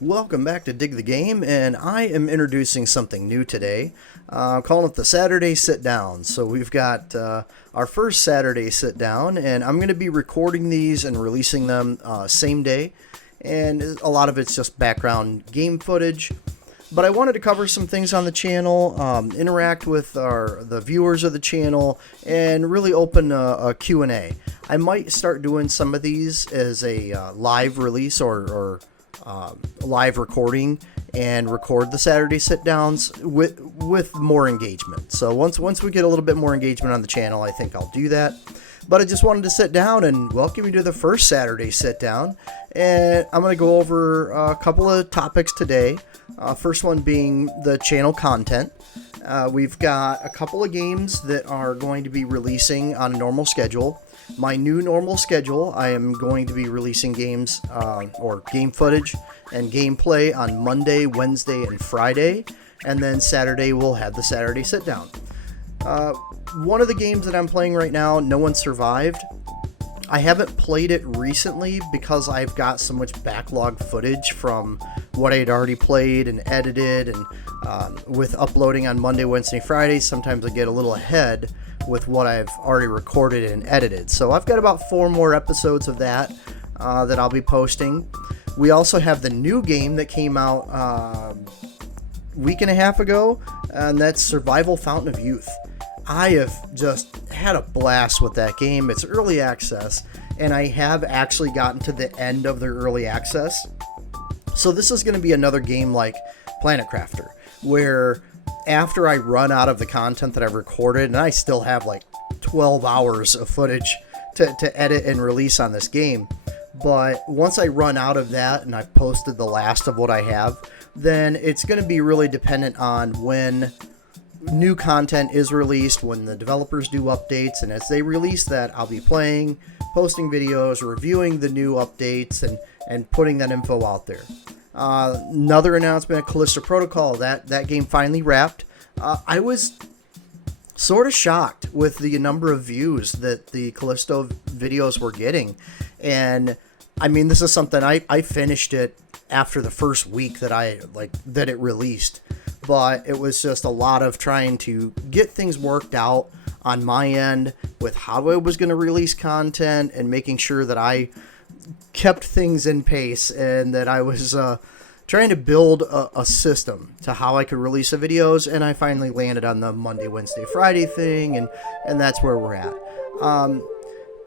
Welcome back to Dig the Game, and I am introducing something new today. I'm calling it the Saturday Sit-Down. So we've got our first Saturday Sit-Down, and I'm going to be recording these and releasing them same day. And a lot of it's just background game footage. But I wanted to cover some things on the channel, interact with the viewers of the channel, and really open a Q&A. I might start doing some of these as a live release or live recording and record the Saturday sit-downs with more engagement. So once we get a little bit more engagement on the channel, I think I'll do that. But I just wanted to sit down and welcome you to the first Saturday sit-down. And I'm going to go over a couple of topics today. First one being the channel content. We've got a couple of games that are going to be releasing on a normal schedule. My new normal schedule, I am going to be releasing games or game footage and gameplay on Monday, Wednesday, and Friday. And then Saturday we'll have the Saturday sit-down. One of the games that I'm playing right now, No One Survived. I haven't played it recently because I've got so much backlog footage from what I had already played and edited, and with uploading on Monday, Wednesday, Friday, sometimes I get a little ahead with what I've already recorded and edited. So I've got about 4 more episodes of that that I'll be posting. We also have the new game that came out a week and a half ago, and that's Survival Fountain of Youth. I have just had a blast with that game. It's early access, and I have actually gotten to the end of the early access. So this is going to be another game like Planet Crafter, where after I run out of the content that I've recorded, and I still have like 12 hours of footage to edit and release on this game, but once I run out of that and I've posted the last of what I have, then it's going to be really dependent on when new content is released, when the developers do updates, and as they release that, I'll be playing, posting videos, reviewing the new updates, and putting that info out there. Another announcement, Callisto Protocol, that game finally wrapped. I was sort of shocked with the number of views that the Callisto videos were getting, and I mean, this is something I finished it after the first week that it released. But it was just a lot of trying to get things worked out on my end with how I was going to release content and making sure that I kept things in pace and that I was trying to build a system to how I could release the videos. And I finally landed on the Monday, Wednesday, Friday thing, and that's where we're at.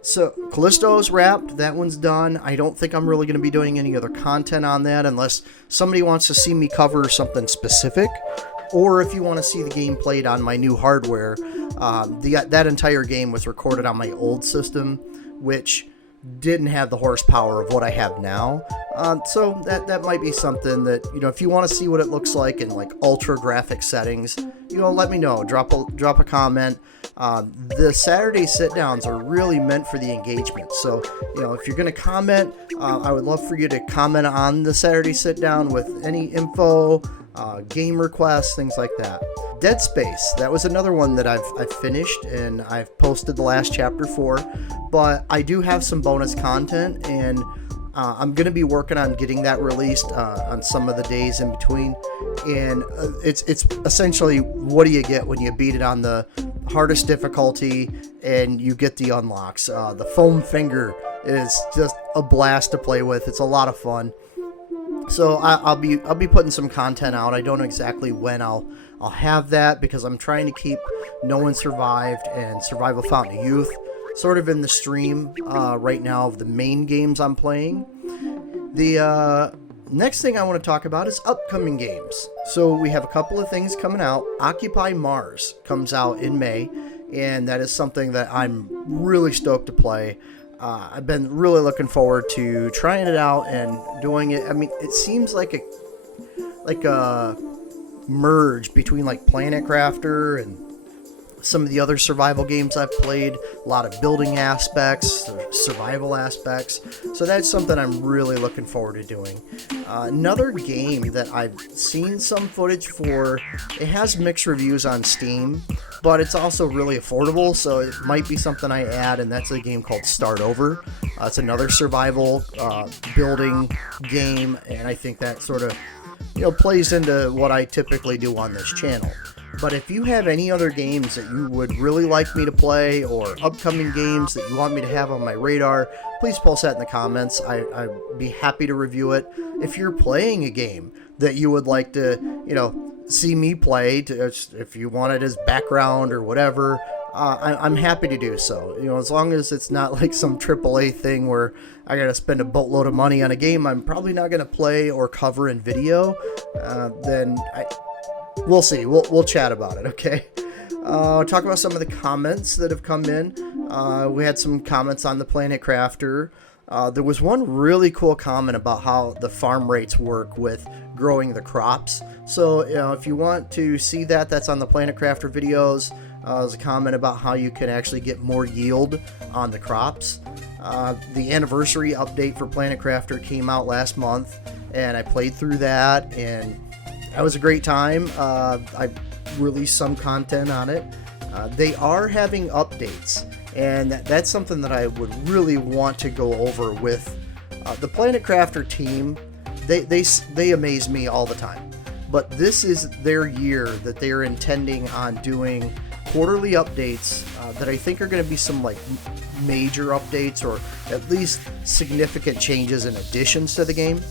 So Callisto's wrapped. That one's done. I don't think I'm really going to be doing any other content on that unless somebody wants to see me cover something specific, or if you want to see the game played on my new hardware. That entire game was recorded on my old system, which didn't have the horsepower of what I have now. So that might be something that, if you want to see what it looks like in like ultra graphic settings, let me know. Drop a comment. The Saturday sit-downs are really meant for the engagement. So, if you're going to comment, I would love for you to comment on the Saturday sit-down with any info, game requests, things like that. Dead Space, that was another one that I've finished and I've posted the last chapter for, but I do have some bonus content, and I'm going to be working on getting that released on some of the days in between. And it's essentially, what do you get when you beat it on the hardest difficulty and you get the unlocks? The foam finger is just a blast to play with. It's a lot of fun. So I'll be putting some content out. I don't know exactly when I'll have that, because I'm trying to keep No One Survived and Survival Fountain of Youth sort of in the stream right now of the main games I'm playing. The next thing I want to talk about is upcoming games. So we have a couple of things coming out. Occupy Mars comes out in May, and that is something that I'm really stoked to play. I've been really looking forward to trying it out and doing it. I mean, it seems like a merge between like Planet Crafter and some of the other survival games I've played. A lot of building aspects, survival aspects. So that's something I'm really looking forward to doing. Another game that I've seen some footage for, it has mixed reviews on Steam, but it's also really affordable, so it might be something I add, and that's a game called Start Over. It's another survival building game, and I think that sort of plays into what I typically do on this channel. But if you have any other games that you would really like me to play, or upcoming games that you want me to have on my radar, please post that in the comments. I'd be happy to review it. If you're playing a game that you would like to, see me play, if you want it as background or whatever, I'm happy to do so. As long as it's not like some AAA thing where I gotta spend a boatload of money on a game I'm probably not gonna play or cover in video, then we'll see. We'll chat about it, okay? Talk about some of the comments that have come in. We had some comments on the Planet Crafter. There was one really cool comment about how the farm rates work with growing the crops. So, if you want to see that, that's on the Planet Crafter videos. There's a comment about how you can actually get more yield on the crops. The anniversary update for Planet Crafter came out last month, and I played through that, and that was a great time. I released some content on it. They are having updates, and that's something that I would really want to go over with the Planet Crafter team. They amaze me all the time, but this is their year that they are intending on doing quarterly updates that I think are going to be some like major updates, or at least significant changes and additions to the game.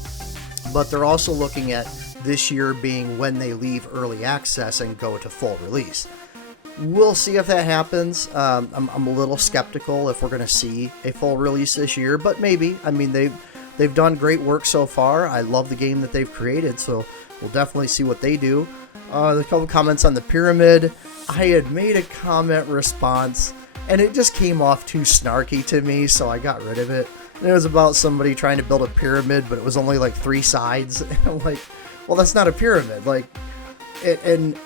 But they're also looking at this year being when they leave early access and go to full release. We'll see if that happens. I'm a little skeptical if we're going to see a full release this year, but maybe. I mean, they've done great work so far. I love the game that they've created, so we'll definitely see what they do. There's a couple comments on the pyramid. I had made a comment response, and it just came off too snarky to me, so I got rid of it. And it was about somebody trying to build a pyramid, but it was only like 3 sides. And I'm like, well, that's not a pyramid. And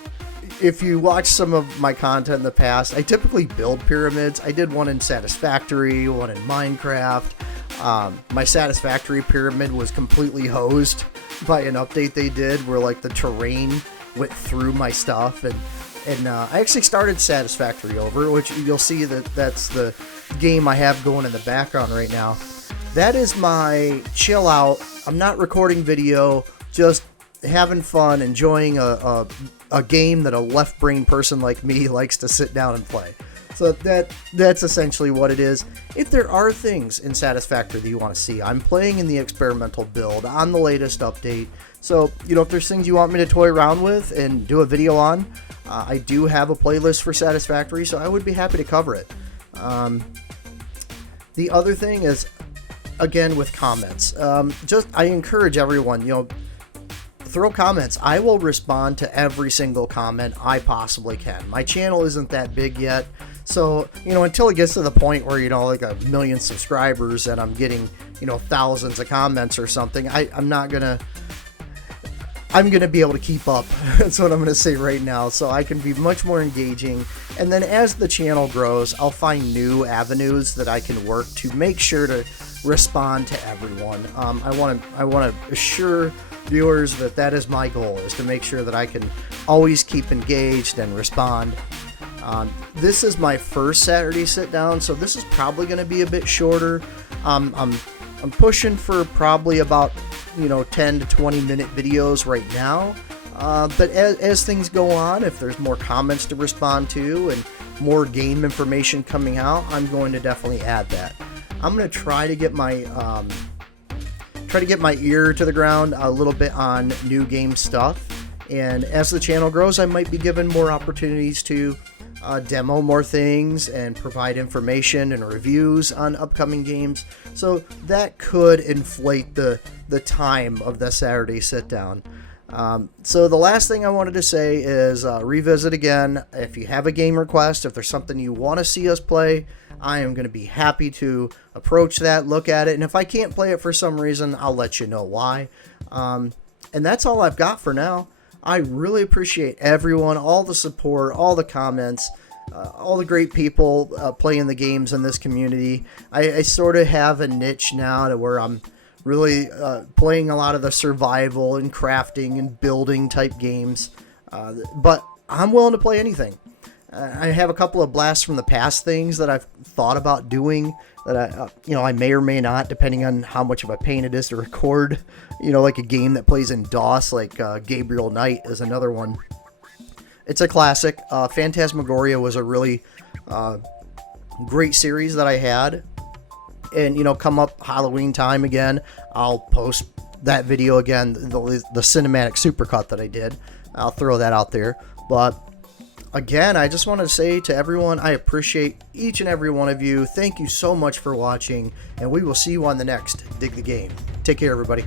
if you watch some of my content in the past, I typically build pyramids. I did one in Satisfactory, one in Minecraft. My Satisfactory pyramid was completely hosed by an update they did where like the terrain went through my stuff, and I actually started Satisfactory over, which you'll see that's the game I have going in the background right now. That is my chill out. I'm not recording video, just having fun, enjoying a game that a left brain person like me likes to sit down and play. So that's essentially what it is. If there are things in Satisfactory that you want to see, I'm playing in the experimental build on the latest update. So, if there's things you want me to toy around with and do a video on, I do have a playlist for Satisfactory, so I would be happy to cover it. The other thing is, again, with comments. I encourage everyone, throw comments. I will respond to every single comment I possibly can. My channel isn't that big yet, so until it gets to the point where like 1 million subscribers and I'm getting thousands of comments or something, I'm gonna be able to keep up. That's what I'm gonna say right now, so I can be much more engaging. And then as the channel grows, I'll find new avenues that I can work to make sure to respond to everyone. I want to assure viewers that is my goal, is to make sure that I can always keep engaged and respond. This is my first Saturday sit down, so this is probably going to be a bit shorter. I'm pushing for probably about 10 to 20 minute videos right now. But as things go on, if there's more comments to respond to and more game information coming out, I'm going to definitely add that. I'm going to try to get my ear to the ground a little bit on new game stuff, and as the channel grows, I might be given more opportunities to demo more things and provide information and reviews on upcoming games, so that could inflate the time of the Saturday sit down. So the last thing I wanted to say is revisit again. If you have a game request, if there's something you want to see us play, I am going to be happy to approach that, look at it, and if I can't play it for some reason, I'll let you know why. And that's all I've got for now. I really appreciate everyone, all the support, all the comments, all the great people playing the games in this community. I sort of have a niche now to where I'm really playing a lot of the survival and crafting and building type games, but I'm willing to play anything. I have a couple of blasts from the past things that I've thought about doing that I may or may not, depending on how much of a pain it is to record. Like a game that plays in DOS, like Gabriel Knight is another one. It's a classic. Phantasmagoria was a really great series that I had. And, come up Halloween time again, I'll post that video again, the cinematic supercut that I did. I'll throw that out there. But again, I just want to say to everyone, I appreciate each and every one of you. Thank you so much for watching, and we will see you on the next Dig the Game. Take care, everybody.